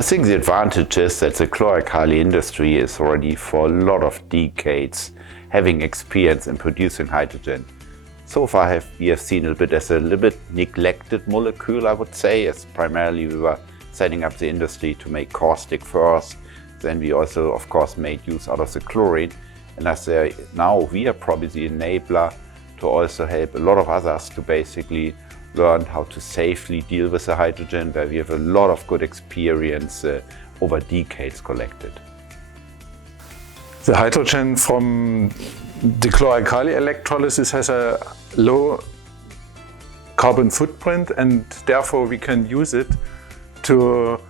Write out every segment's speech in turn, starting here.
I think the advantage is that the chlor-alkali industry is already for a lot of decades having experience in producing hydrogen. So far we have seen it as a little bit neglected molecule, I would say, as primarily we were setting up the industry to make caustic first. Then we also, of course, made use out of the chlorine. And I say now we are probably the enabler to also help a lot of others to basically learn how to safely deal with the hydrogen, where we have a lot of good experience over decades collected. The hydrogen from the chlor-alkali electrolysis has a low carbon footprint, and therefore we can use it to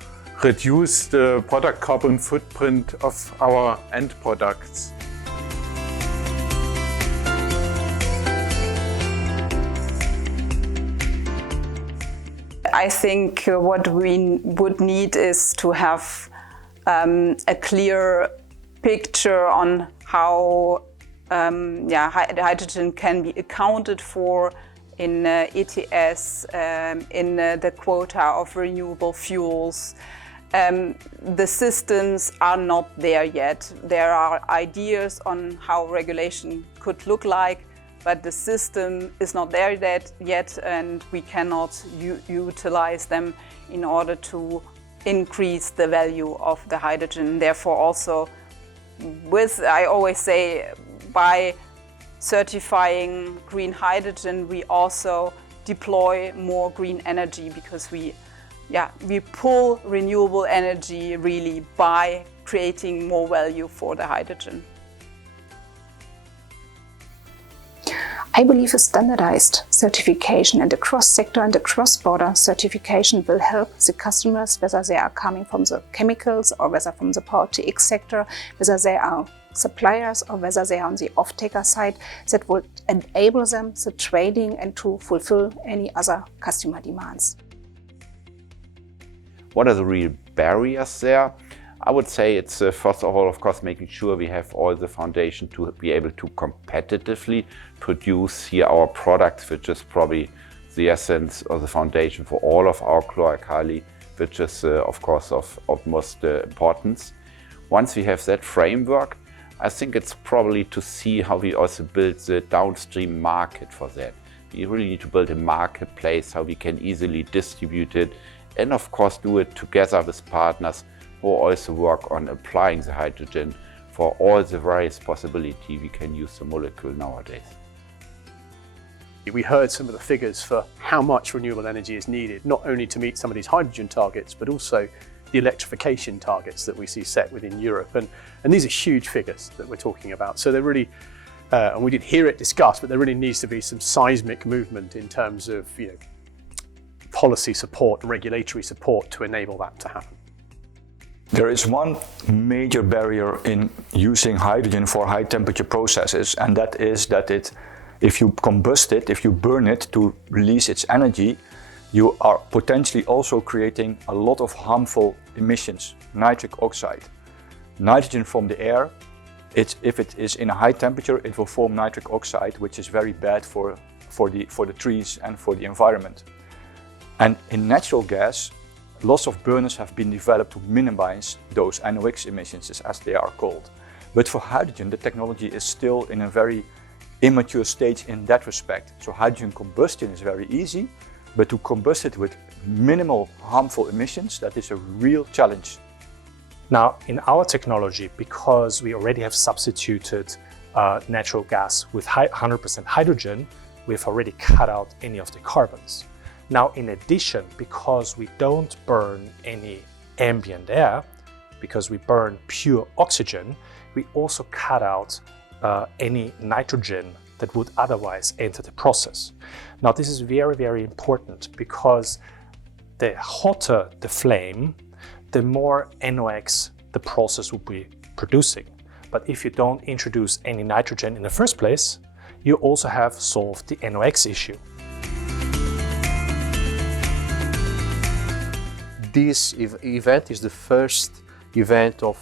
reduce the product carbon footprint of our end products. I think what we would need is to have a clear picture on how hydrogen can be accounted for in ETS, in the quota of renewable fuels. The systems are not there yet. There are ideas on how regulation could look like, but the system is not there yet, and we cannot utilize them in order to increase the value of the hydrogen. Therefore also, I always say, by certifying green hydrogen, we also deploy more green energy, because we pull renewable energy really by creating more value for the hydrogen. I believe a standardized certification and a cross-sector and a cross-border certification will help the customers, whether they are coming from the chemicals or whether from the Power-to-X sector, whether they are suppliers or whether they are on the off-taker side, that would enable them the trading and to fulfill any other customer demands. What are the real barriers there? I would say it's first of all, of course, making sure we have all the foundation to be able to competitively produce here our products, which is probably the essence or the foundation for all of our chlor-alkali, which is of course of utmost importance. Once we have that framework, I think it's probably to see how we also build the downstream market for that. We really need to build a marketplace, how we can easily distribute it, and of course do it together with partners who also work on applying the hydrogen for all the various possibilities we can use the molecule nowadays. We heard some of the figures for how much renewable energy is needed, not only to meet some of these hydrogen targets, but also the electrification targets that we see set within Europe. And these are huge figures that we're talking about. So they're really, and we didn't hear it discussed, but there really needs to be some seismic movement in terms of policy support and regulatory support to enable that to happen. There is one major barrier in using hydrogen for high temperature processes, and that is that if you combust it, if you burn it to release its energy, you are potentially also creating a lot of harmful emissions. Nitric oxide. Nitrogen from the air, if it is in a high temperature, it will form nitric oxide, which is very bad for the trees and for the environment. And in natural gas, lots of burners have been developed to minimize those NOx emissions, as they are called. But for hydrogen, the technology is still in a very immature stage in that respect. So hydrogen combustion is very easy, but to combust it with minimal harmful emissions, that is a real challenge. Now, in our technology, because we already have substituted natural gas with 100% hydrogen, we've already cut out any of the carbons. Now, in addition, because we don't burn any ambient air, because we burn pure oxygen, we also cut out any nitrogen that would otherwise enter the process. Now, this is very, very important, because the hotter the flame, the more NOx the process will be producing. But if you don't introduce any nitrogen in the first place, you also have solved the NOx issue. This event is the first event of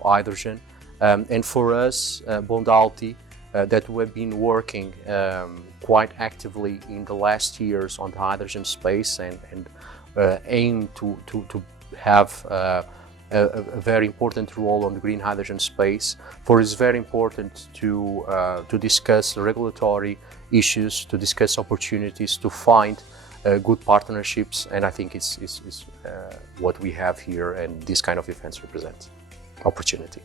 hydrogen, and for us, Bondalti, that we've been working quite actively in the last years on the hydrogen space and aim to have a very important role on the green hydrogen space. For it's very important to discuss regulatory issues, to discuss opportunities, to find good partnerships, and I think it's what we have here, and this kind of events represent opportunity.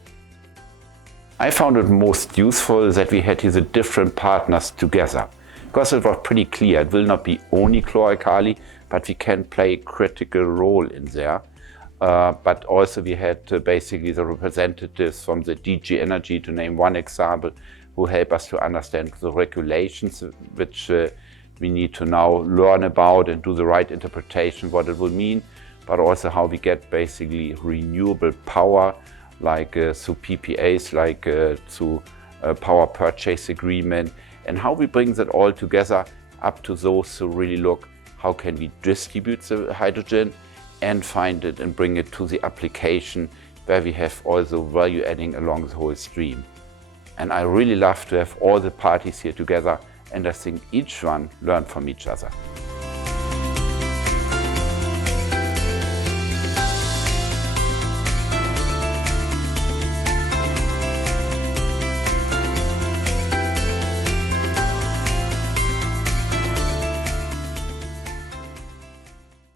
I found it most useful that we had here the different partners together, because it was pretty clear it will not be only chlor-alkali, but we can play a critical role in there. But also we had basically the representatives from the DG Energy, to name one example, who help us to understand the regulations which we need to now learn about and do the right interpretation what it will mean, but also how we get basically renewable power, like through PPAs, like through power purchase agreement, and how we bring that all together up to those who really look how can we distribute the hydrogen and find it and bring it to the application where we have also value adding along the whole stream. And I really love to have all the parties here together, and I think each one learn from each other.